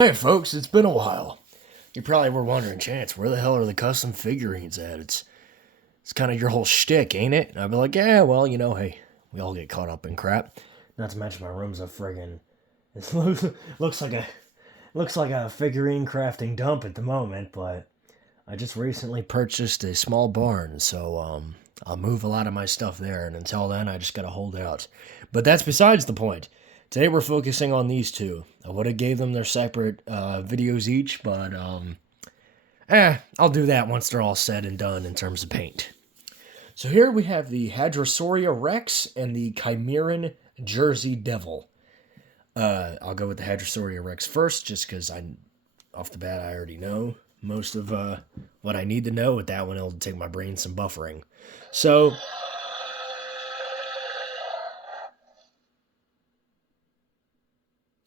Hey folks, it's been a while. You probably were wondering, Chance, where the hell are the custom figurines at? It's kind of your whole shtick, ain't it? And I'd be like, yeah, well, hey, we all get caught up in crap. Not to mention my room's a friggin' it looks like a looks like a figurine crafting dump at the moment, but I just recently purchased a small barn, so I'll move a lot of my stuff there, and until then, I just gotta hold out. But that's besides the point. Today we're focusing on these two. I would have gave them their separate videos each, but I'll do that once they're all said and done in terms of paint. So here we have the Hadrosauria Rex and the Kaimerian Jersey Devil. I'll go with the Hadrosauria Rex first, just because off the bat, I already know most of what I need to know. With that one, it'll take my brain some buffering. So,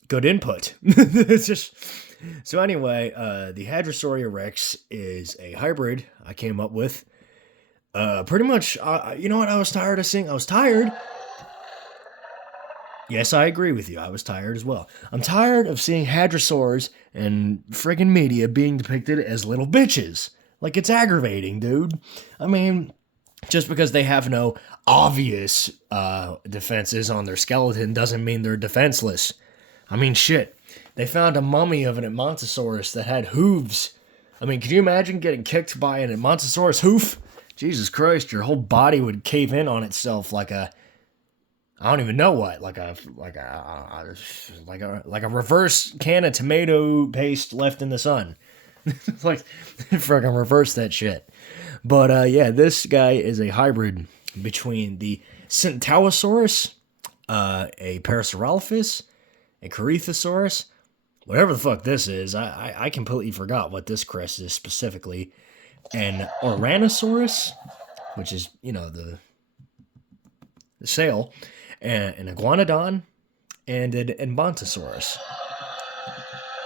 good input. It's just so anyway. The Hadrosauria Rex is a hybrid I came up with. Pretty much. You know what? I was tired of seeing. I was tired. Yes, I agree with you. I was tired as well. I'm tired of seeing hadrosaurs and friggin' media being depicted as little bitches. Like, it's aggravating, dude. I mean, just because they have no obvious defenses on their skeleton doesn't mean they're defenseless. I mean, shit. They found a mummy of an Edmontosaurus that had hooves. I mean, can you imagine getting kicked by an Edmontosaurus hoof? Jesus Christ, your whole body would cave in on itself like a I don't even know what, like a reverse can of tomato paste left in the sun. It's like fucking reverse that shit. But yeah, this guy is a hybrid between the Centaurosaurus, a Parasaurolophus, a Corythosaurus, whatever the fuck this is. I completely forgot what this crest is specifically. An Oranosaurus, which is the sail, an iguanodon, and an Edmontosaurus.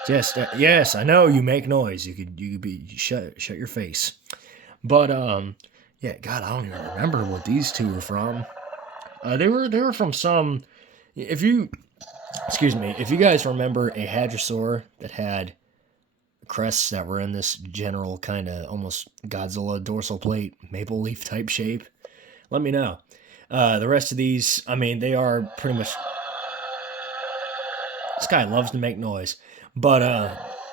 Yes, I know you make noise. You could be shut your face. But yeah, God, I don't even remember what these two are from. They were from some. If you excuse me, if you guys remember a hadrosaur that had crests that were in this general kind of almost Godzilla dorsal plate maple leaf type shape, let me know. The rest of these, I mean, they are pretty much. This guy loves to make noise, but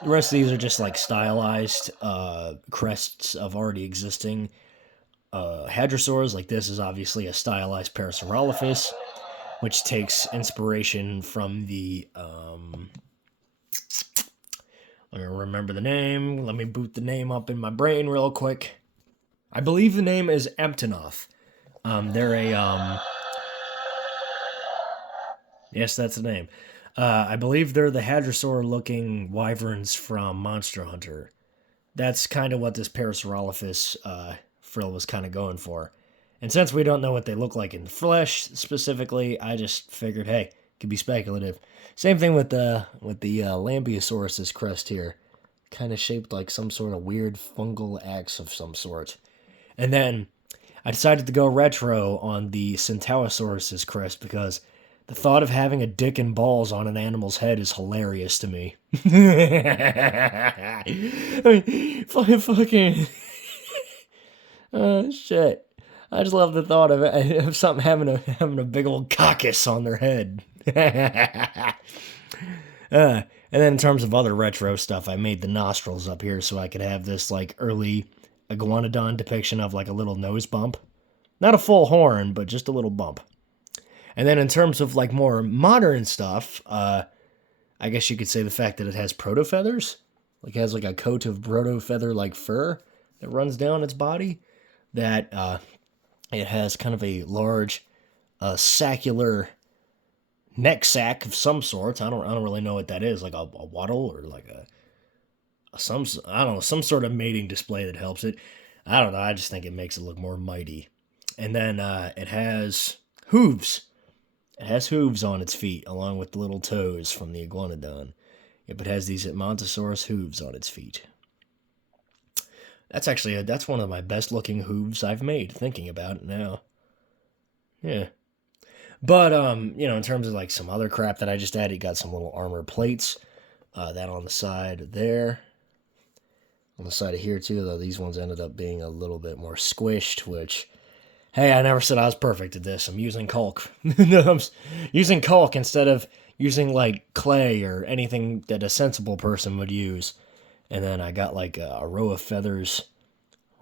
the rest of these are just like stylized crests of already existing hadrosaurs. Like this is obviously a stylized Parasaurolophus, which takes inspiration from the. Let me remember the name. Let me boot the name up in my brain real quick. I believe the name is Emptonoth. They're a yes, that's the name. I believe they're the hadrosaur-looking wyverns from Monster Hunter. That's kind of what this Parasaurolophus frill was kind of going for. And since we don't know what they look like in the flesh specifically, I just figured, hey, it could be speculative. Same thing with the Lambeosaurus's crest here, kind of shaped like some sort of weird fungal axe of some sort. And then I decided to go retro on the Centaurosaurus's crest because the thought of having a dick and balls on an animal's head is hilarious to me. I mean, fucking oh shit! I just love the thought of something having a big old caucus on their head. And then in terms of other retro stuff, I made the nostrils up here so I could have this like early iguanodon depiction of like a little nose bump. Not a full horn, but just a little bump. And then in terms of like more modern stuff, I guess you could say the fact that it has proto feathers, like it has like a coat of proto feather like fur that runs down its body. That it has kind of a large saccular neck sack of some sort. I don't really know what that is, like a wattle or like I don't know, some sort of mating display that helps it. I don't know. I just think it makes it look more mighty. And then it has hooves. It has hooves on its feet, along with the little toes from the iguanodon. Yep, it has these Edmontosaurus hooves on its feet. That's one of my best looking hooves I've made. Thinking about it now, yeah. But in terms of like some other crap that I just added, got some little armor plates. That on the side there. On the side of here too, though these ones ended up being a little bit more squished, which, hey, I never said I was perfect at this. I'm using caulk. I'm using caulk instead of using like clay or anything that a sensible person would use. And then I got like a row of feathers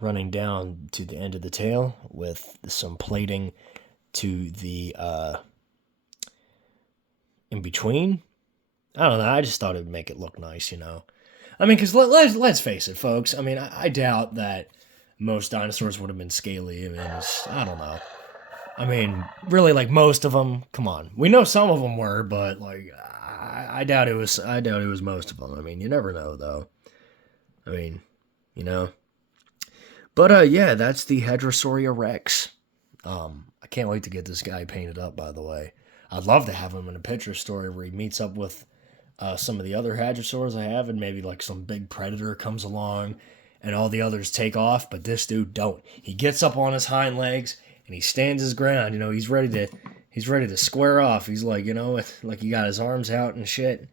running down to the end of the tail with some plating to the in between. I don't know. I just thought it would make it look nice, you know. I mean, because let's face it, folks. I mean, I doubt that most dinosaurs would have been scaly. I mean, I don't know. I mean, really, like most of them. Come on, we know some of them were, but like, I doubt it was. I doubt it was most of them. I mean, you never know, though. I mean, you know. But yeah, that's the Hadrosauria Rex. I can't wait to get this guy painted up. By the way, I'd love to have him in a picture story where he meets up with some of the other hadrosaurs I have, and maybe like some big predator comes along, and all the others take off, but this dude don't. He gets up on his hind legs and he stands his ground. You know, he's ready to square off. He's like, you know, like he got his arms out and shit,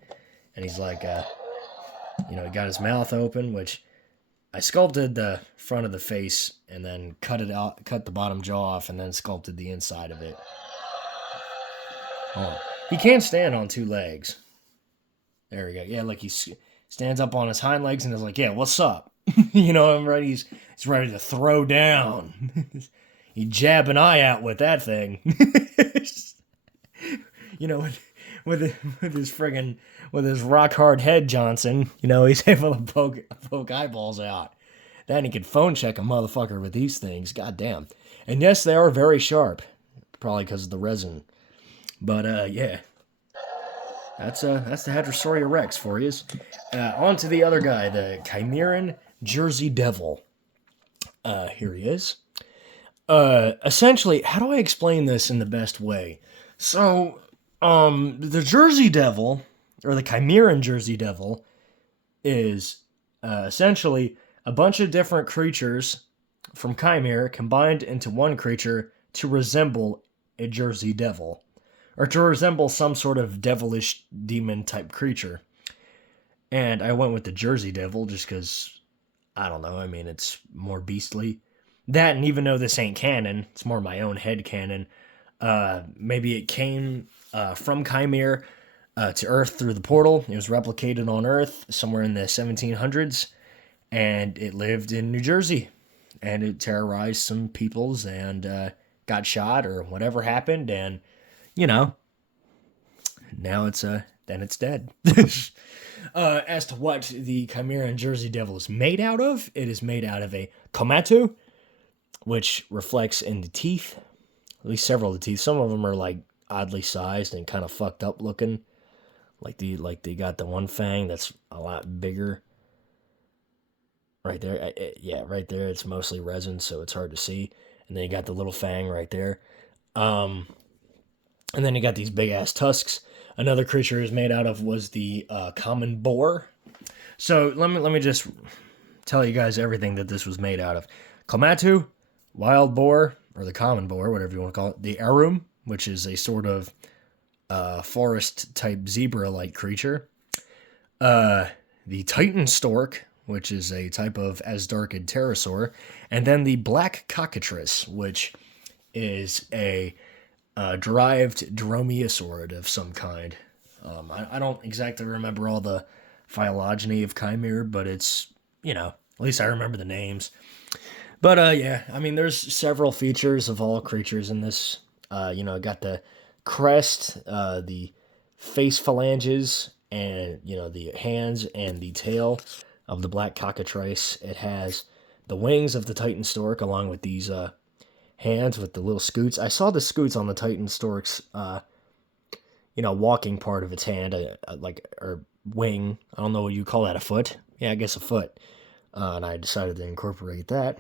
and he's like, you know, he got his mouth open, which I sculpted the front of the face and then cut the bottom jaw off, and then sculpted the inside of it. Oh, he can't stand on two legs. There we go. Yeah, like he stands up on his hind legs and is like, yeah, what's up? You know, I'm ready. He's ready to throw down. He jab an eye out with that thing. You know, with his rock hard head Johnson, you know, he's able to poke eyeballs out. Then he can phone check a motherfucker with these things. Goddamn. And yes, they are very sharp. Probably because of the resin. But yeah. That's the Hadrosauria Rex for you. On to the other guy, the Kaimerian Jersey Devil. Here he is. Essentially, how do I explain this in the best way? So, the Jersey Devil, or the Kaimerian Jersey Devil, is essentially a bunch of different creatures from Chimera combined into one creature to resemble a Jersey Devil, or to resemble some sort of devilish demon type creature. And I went with the Jersey Devil just because, I don't know, I mean, it's more beastly. That, and even though this ain't canon, it's more my own head canon, maybe it came from Chimera to Earth through the portal. It was replicated on Earth somewhere in the 1700s, and it lived in New Jersey, and it terrorized some peoples and got shot or whatever happened, and you know, now then it's dead. As to what the Kaimerian Jersey Devil is made out of, it is made out of a komatu, which reflects in the teeth, at least several of the teeth. Some of them are like oddly sized and kind of fucked up looking. Like they got the one fang that's a lot bigger. Right there, yeah, right there. It's mostly resin, so it's hard to see. And then you got the little fang right there. And then you got these big ass tusks. Another creature is made out of was the common boar. So let me just tell you guys everything that this was made out of. Komatu, wild boar, or the common boar, whatever you want to call it. The arum, which is a sort of forest type zebra-like creature. The titan stork, which is a type of Asdarchid pterosaur. And then the black cockatrice, which is a derived dromaeosaurid of some kind. I don't exactly remember all the phylogeny of Chimera, but it's, you know, at least I remember the names. But yeah, I mean, there's several features of all creatures in this. You know, got the crest, the face phalanges, and, you know, the hands and the tail of the black cockatrice. It has the wings of the titan stork along with these hands with the little scoots. I saw the scoots on the titan stork's, you know, walking part of its hand, or wing. I don't know what you call that, a foot? Yeah, I guess a foot. And I decided to incorporate that,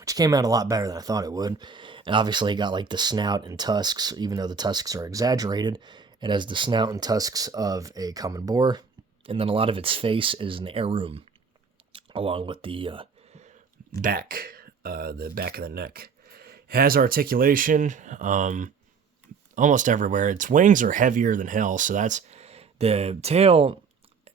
which came out a lot better than I thought it would. And obviously it got like the snout and tusks, even though the tusks are exaggerated. It has the snout and tusks of a common boar. And then a lot of its face is an arum, along with the back of the neck. It has articulation almost everywhere. Its wings are heavier than hell, so that's the tail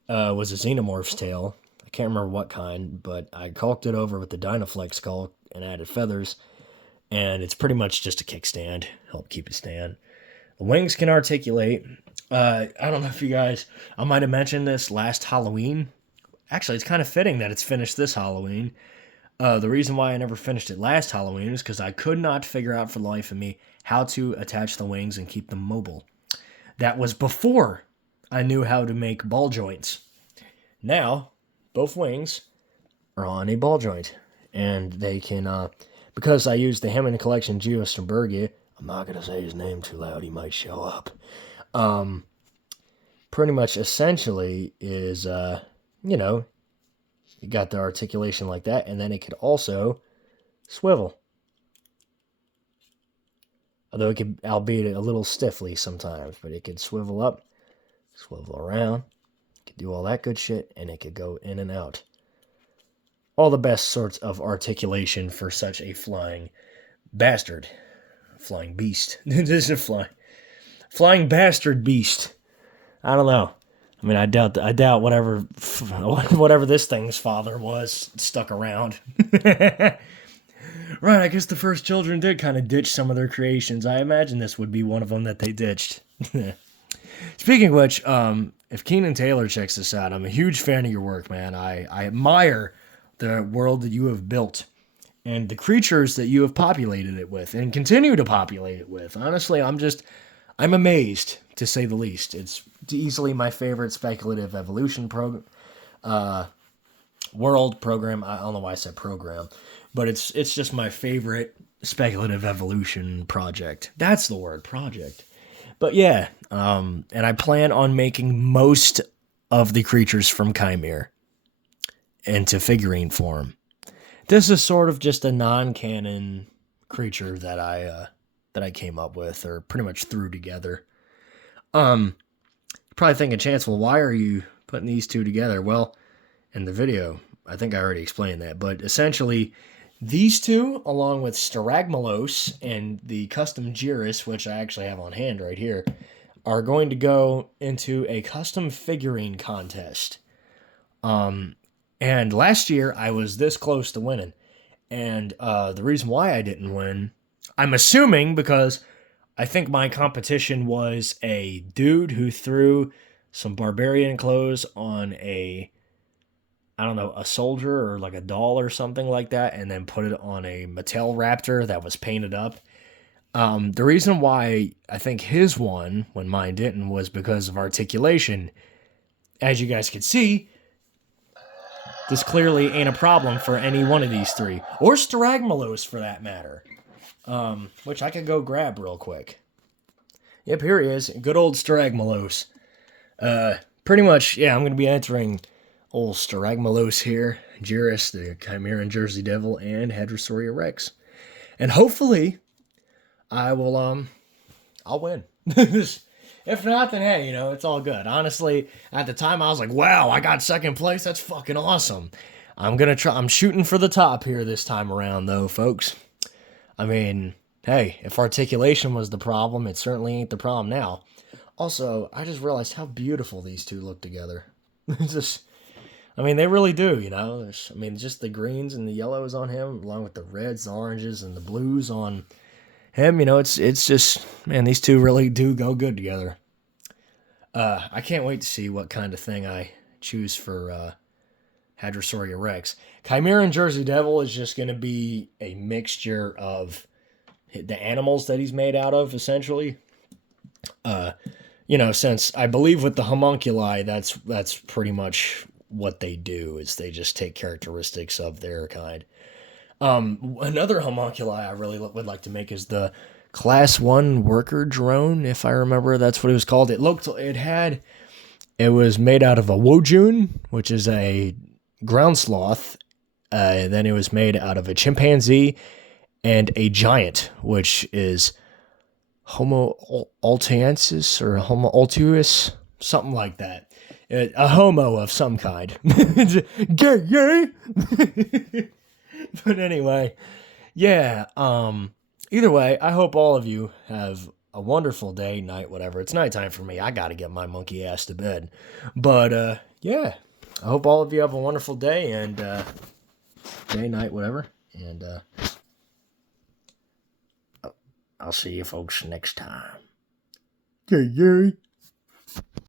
was a xenomorph's tail. I can't remember what kind, but I caulked it over with the Dynaflex caulk and added feathers. And it's pretty much just a kickstand. Help keep it stand. The wings can articulate. I don't know if you guys, I might have mentioned this last Halloween. Actually, it's kind of fitting that it's finished this Halloween. The reason why I never finished it last Halloween is because I could not figure out for the life of me how to attach the wings and keep them mobile. That was before I knew how to make ball joints. Now, both wings are on a ball joint. And they can, because I used the Hammond Collection Geo Sternbergia, I'm not going to say his name too loud, he might show up. Pretty much essentially is, you got the articulation like that, and then it could also swivel. Although it could, albeit a little stiffly sometimes, but it could swivel up, swivel around, it could do all that good shit, and it could go in and out. All the best sorts of articulation for such a flying bastard. Flying beast. This is a flying bastard beast. I don't know. I mean, I doubt whatever this thing's father was stuck around. Right, I guess the first children did kind of ditch some of their creations. I imagine this would be one of them that they ditched. Speaking of which, if Keenan Taylor checks this out, I'm a huge fan of your work, man. I admire the world that you have built and the creatures that you have populated it with and continue to populate it with. Honestly, I'm amazed, to say the least. It's easily my favorite speculative evolution world program. I don't know why I said program, but it's just my favorite speculative evolution project. That's the word, project. But yeah, and I plan on making most of the creatures from Chimera into figurine form. This is sort of just a non-canon creature that I came up with, or pretty much threw together. You're probably thinking, Chance, well, why are you putting these two together? Well, in the video, I think I already explained that, but essentially, these two, along with Steragmelos and the custom Gyrus, which I actually have on hand right here, are going to go into a custom figurine contest. And last year, I was this close to winning. And the reason why I didn't win, I'm assuming because I think my competition was a dude who threw some barbarian clothes on a soldier or like a doll or something like that, and then put it on a Mattel Raptor that was painted up. The reason why I think his won when mine didn't was because of articulation. As you guys can see, this clearly ain't a problem for any one of these three. Or Steragmelos, for that matter. Which I could go grab real quick. Yep, here he is. Good old Steragmelos. Pretty much, yeah, I'm going to be entering old Steragmelos here. Gyrus, the Kaimerian Jersey Devil, and Hadrosauria Rex. And hopefully, I'll win. If not, then hey, it's all good. Honestly, at the time, I was like, wow, I got second place. That's fucking awesome. I'm shooting for the top here this time around, though, folks. I mean, hey, if articulation was the problem, it certainly ain't the problem now. Also, I just realized how beautiful these two look together. They really do, just the greens and the yellows on him, along with the reds, the oranges, and the blues on him, it's just, man, these two really do go good together. I can't wait to see what kind of thing I choose for Hadrosauria Rex. Kaimerian Jersey Devil is just going to be a mixture of the animals that he's made out of, essentially. Since I believe with the homunculi, that's pretty much what they do, is they just take characteristics of their kind. Another homunculi I really would like to make is the Class 1 worker drone, if I remember that's what it was called. It was made out of a wojun, which is a ground sloth. Then it was made out of a chimpanzee and a giant, which is Homo altiensis or Homo altius, something like that. A homo of some kind. Gay. But anyway, yeah, either way, I hope all of you have a wonderful day, night, whatever. It's nighttime for me. I gotta get my monkey ass to bed. But, yeah, I hope all of you have a wonderful day and day, night, whatever. And I'll see you folks next time. Okay, Gary.